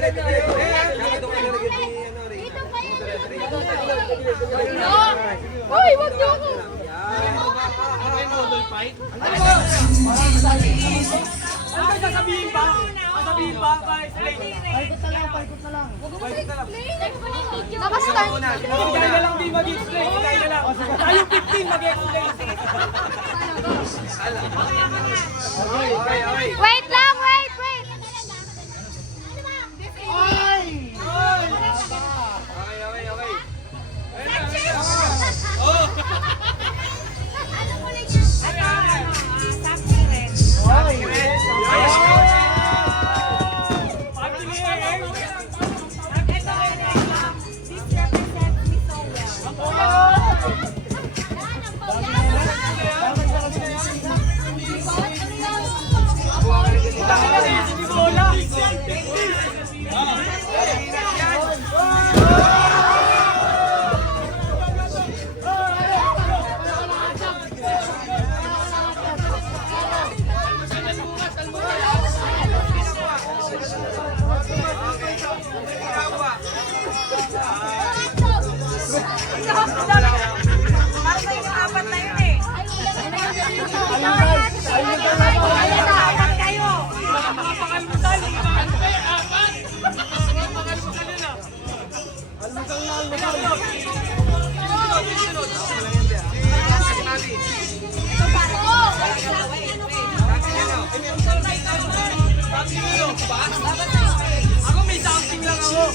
Hoy, wag niyo ako. Ano ba sasabihin pa? Sasabihin pa? Paikot na lang. Nakastart. Tayo na lang din mag-explain. Tayo na lang. Tayo 15 mag-explain. Wait lang, wait. Ako may something lang ako.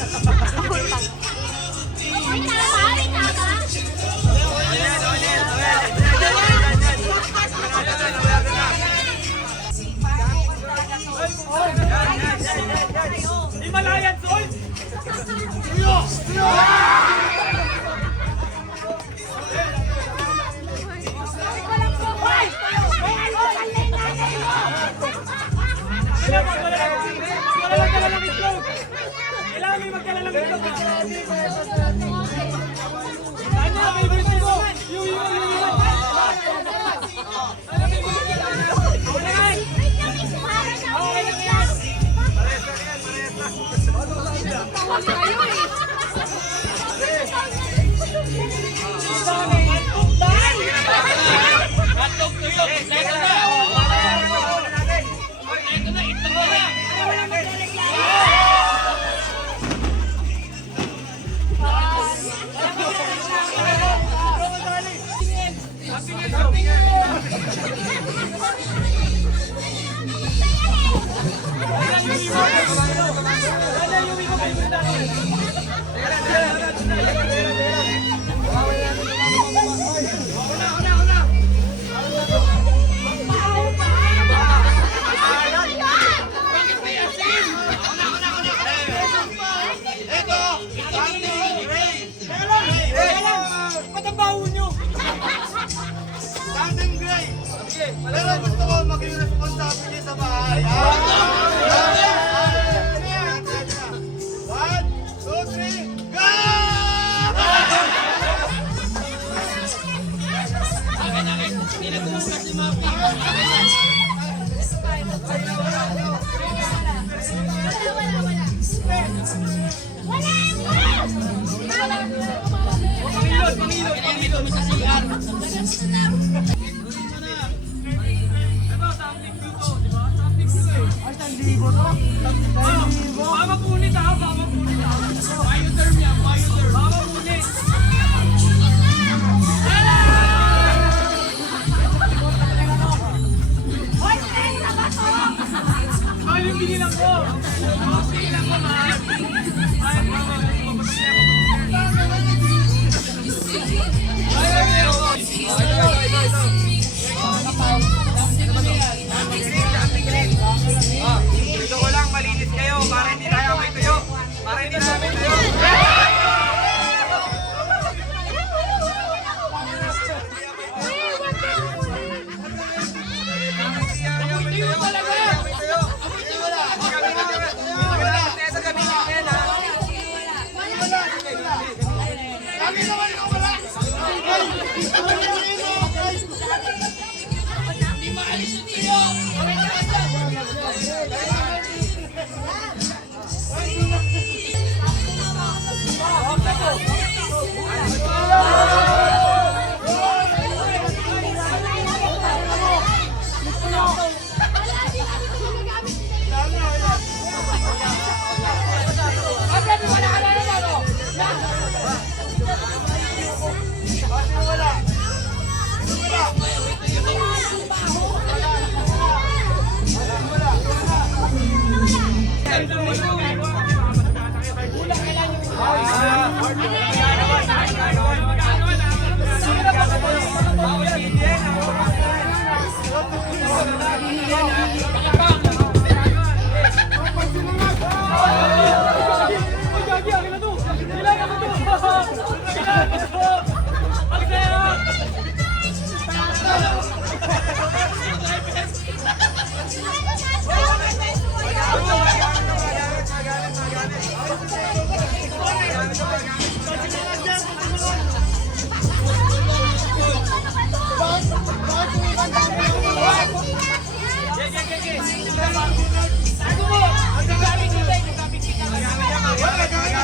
Himalayan Sol! Kailangan may magkalalang itlog. Ano yung favorite ko? Yung. Pero gusto ko maging responsible sa bahay. 1, 2, 3, go! Pangilot, sa CR. Baka punit ha, baka punit ha. Bioderm yan, bioderm. Baka punit. Mahal yung binilang ko. Binilang ko, mahal. Gusto ko lang malinis kayo para hindi tayo may tuyo. Para hindi namin tuyo.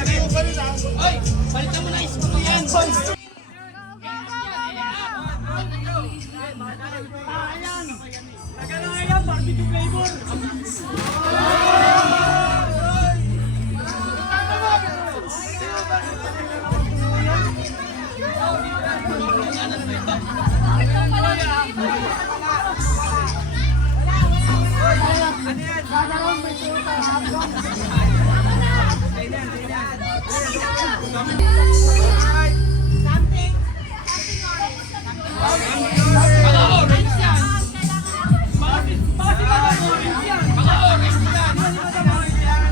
natin. Hoy, palitan mo na isko mo yan. Nagalayan, barbecue flavor. Mga orange yan. Mga orange yan. Mga orange yan.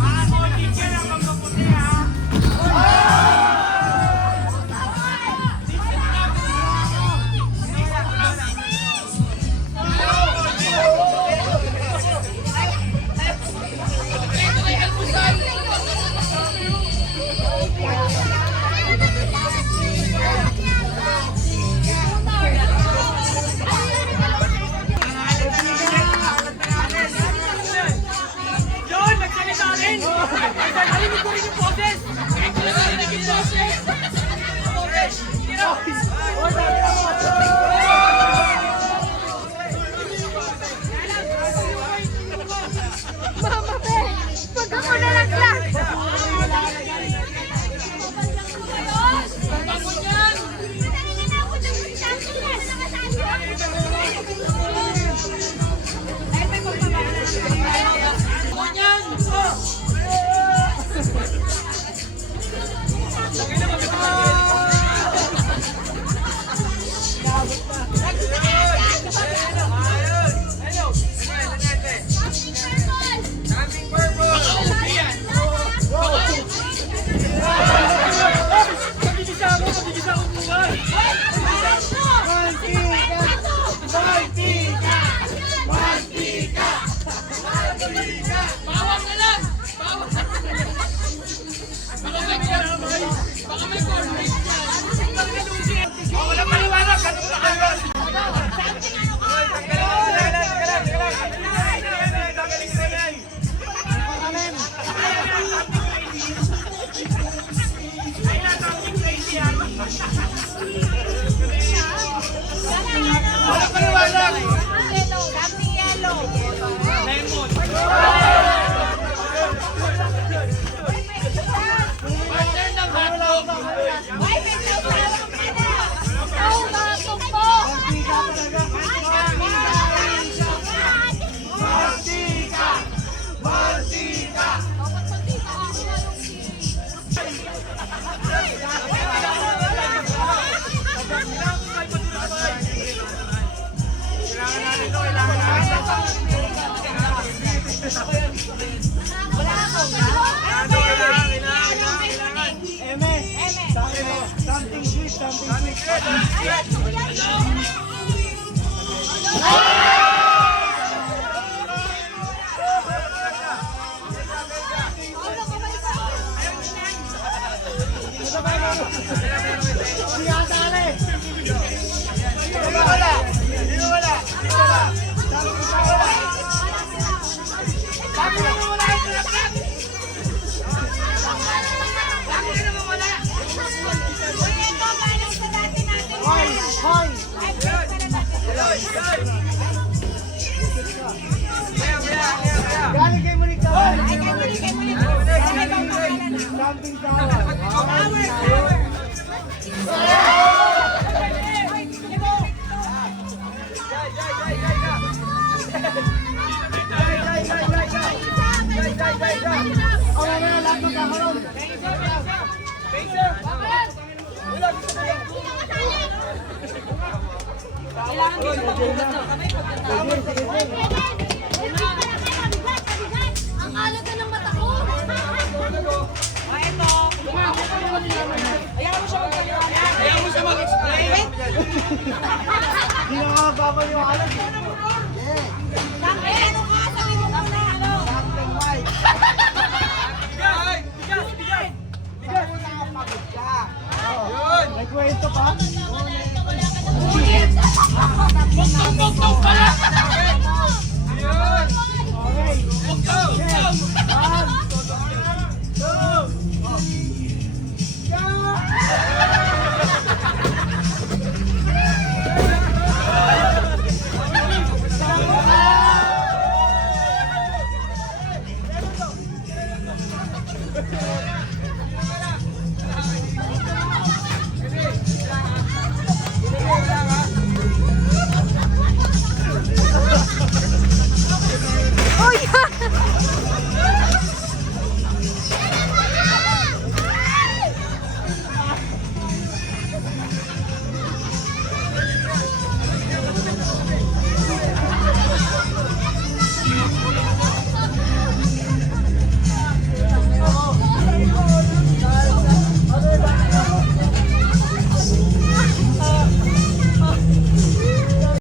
Mga motik yan ang magkaputi ha. Yun, nagsalita rin! Narinig ko rin yung boses! Narinig yung boses! Boses! Tira! Mama, be! Pag ako nalaglag! Magigisa ako buhay! Bawang na lang! Bawang na lang! Baka may cornbread yan! Wala paliwanag! Ganun na agad! Wala paliwanag! Lemon! Partner ng hotdog! Something sweet, something sweet. Galing kay Monica. Something sour. Ang alat na ng mata ko! Ayaw mo siya mag-explain! Hindi na nga bawal yung alam. Something white. Bigas! May kwento pa? Ulit!